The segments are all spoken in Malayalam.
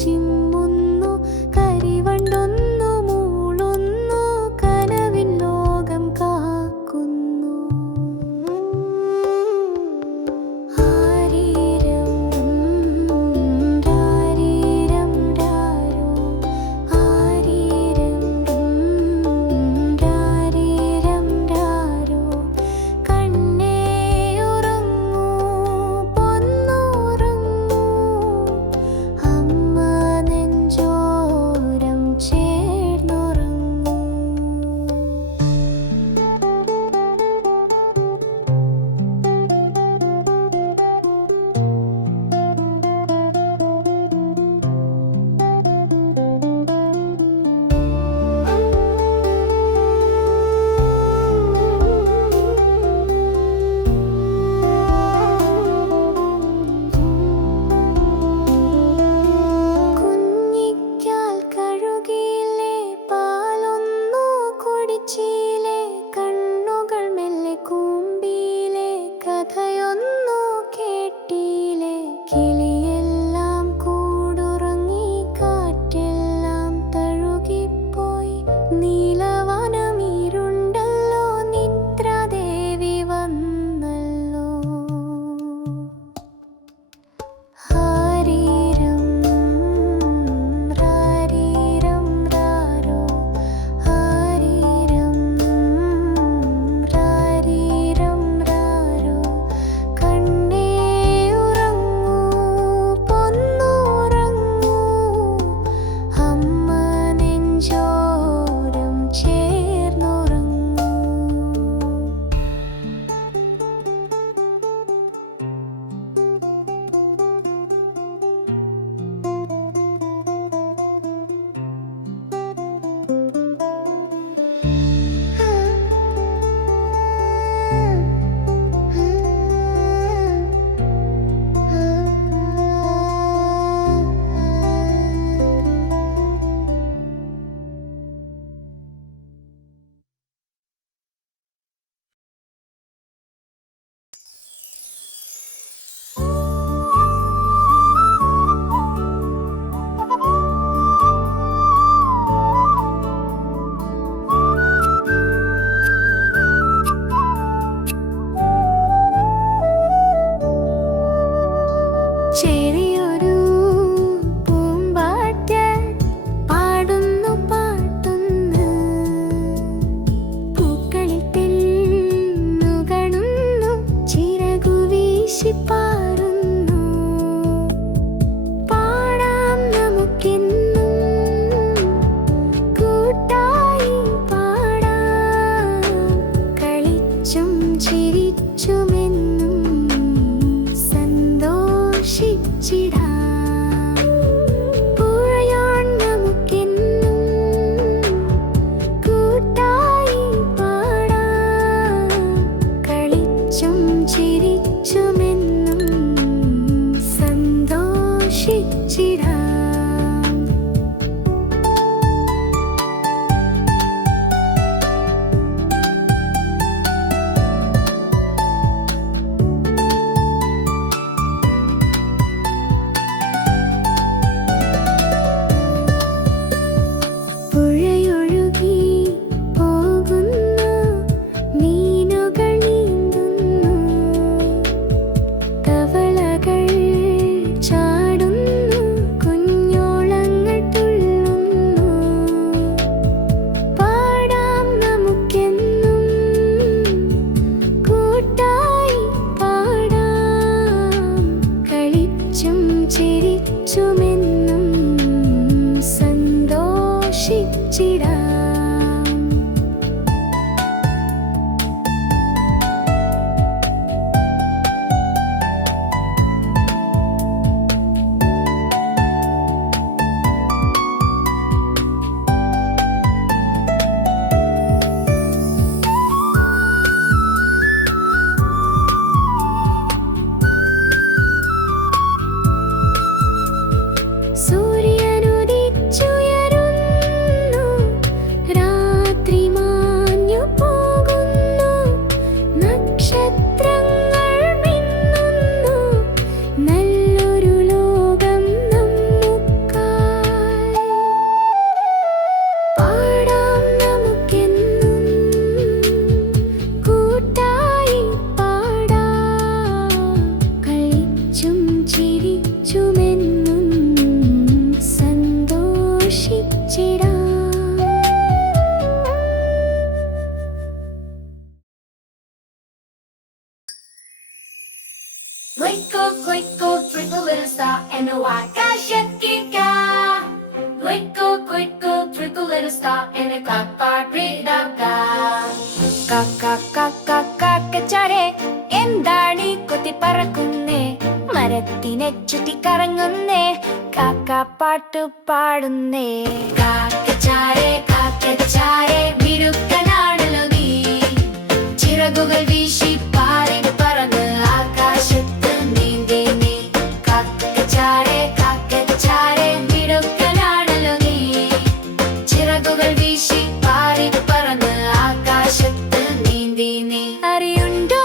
ചിമ്മുന്നു, കരിവണ്ടൊന്നു മൂളുന്നു, കനവിൻ ലോകം കാക്കുന്നു. ആരീരം രാരീരം രാരോ, ആരീരം രാരീരം രാരോ. കണ്ണേ ഉറങ്ങൂ, പൊന്നുറങ്ങൂ, അമ്മ നെഞ്ചോരം ചേർന്നുറങ്ങൂ. കുഞ്ഞിക്കാൽ കഴുകിയില്ലേ, പാലൊന്നു കുടിച്ചില്ലേ, കണ്ണുകൾ മെല്ലെ കൂമ്പിയില്ലേ, കഥയൊന്നു കേട്ടില്ലേ. കിളിയെല്ലാം കൂടുറങ്ങി, കാറ്റെല്ലാം തഴുകിപ്പോയി, നീലവനമിരുണ്ടല്ലോ, നിദ്രാദേവി വന്നല്ലോ. ആരീരം രാരീരം രാരോ, ആരീരം രാരീരം രാരോ. കണ്ണേ ഉറങ്ങൂ, പൊന്നുറങ്ങൂ, അമ്മ നെഞ്ചോരം ചേർന്നുറങ്ങൂ. ചെറിയൊരു പൂമ്പാറ്റ പാടുന്നു പാട്ടൊന്ന്, പൂക്കളിൽ പെണ്ണുകണുന്നു, ചിറകു വീശിപ്പാറുന്നു. പാടാം നമുക്കെന്നും കൂട്ടായി പാടാം, കളിച്ചും ചിരിച്ചുമെന്നും സന്തോഷിച്ചിടാം. പുഴയാൻ നമുക്കെന്നും കൂട്ടായി പാടാം, കളിച്ചും ചിരിച്ചുമെന്നും സന്തോഷിച്ചിടാം. പുഴയൊഴുകി പോകുന്നു, മീനുകൾ നീന്തുന്നു, twinkle, little star, and oh, ആകാശത്തിക. Twinkle, little star, and a കാക്കച്ചാരെ എന്താണീ കൊത്തി പറക്കുന്നേ, മരത്തിനെ ചുറ്റി കറങ്ങുന്നേ, കാക്ക പാട്ടു പാടുന്നേ. കാക്കച്ചാരെ മിടുക്കനാണല്ലോ നീ, ചിറകുകൾ വീശി പാറി പറന്ന് ആകാശത്ത് നീന്തി നീ. കാക്കച്ചാരെ മിടുക്കനാണല്ലോ നീ, ചിറകുകൾ വീശി പാറി പറന്ന് ആകാശത്ത് നീന്തി നീ. അറിയുണ്ടോ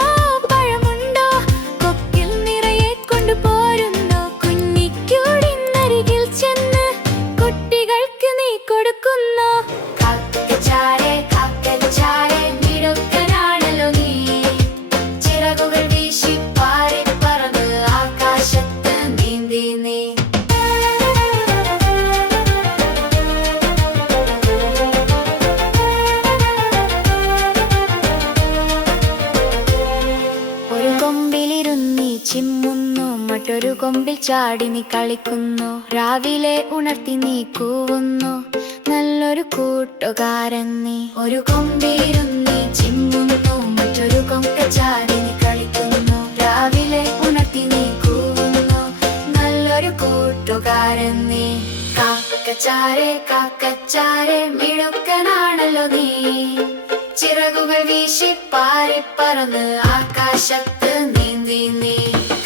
പഴമുണ്ടോ കൊക്കിൽ നിറയെ കൊണ്ടുപോരുന്നു, കുഞ്ഞിക്കൂടിനരികിൽ ചെന്ന് കുട്ടികൾക്ക് നീ കൊടുക്കുന്നു. കാക്കച്ചാരെ മിടുക്കനാണല്ലോ നീ, ചിറകുകൾ വീശി പാറി പറന്ന് ആകാശത്ത് നീന്തി നീ. ഒരു കൊമ്പിലിരുന്നി ചിമ്മുന്നു, മറ്റൊരു കൊമ്പിൽ ചാടി നീ കളിക്കുന്നു. രാവിലെ ഉണർത്തി നീ കൂവുന്നു, നല്ലൊരു കൂട്ടുകാരൻ നീ. ഒരു കൊമ്പിലിരുന്നി ചിമ്മുന്നു, മറ്റൊരു കൊമ്പിൽ ചാടി നീ കളിക്കുന്നു. രാവിലെ ഉണർത്തി നീ കൂവുന്നു, നല്ലൊരു കൂട്ടുകാരൻ നീ. കാക്കച്ചാരെ മിടുക്കനാണല്ലോ നീ, ചിറകുകൾ വീശി പാറി പറന്ന് ആകാശത്ത് നീന്തി നീ.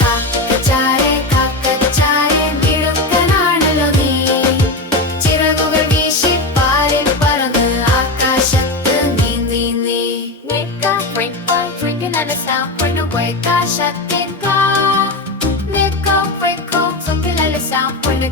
കാക്കച്ചാരെ മിടുക്കനാണല്ലോ നീ, ചിറകുകൾ വീശി പാറി പറന്ന് ആകാശത്ത് നീന്തി നീ. Twinkle, little star, when the ആകാശത്തിക. Twinkle, twinkle, little star, when the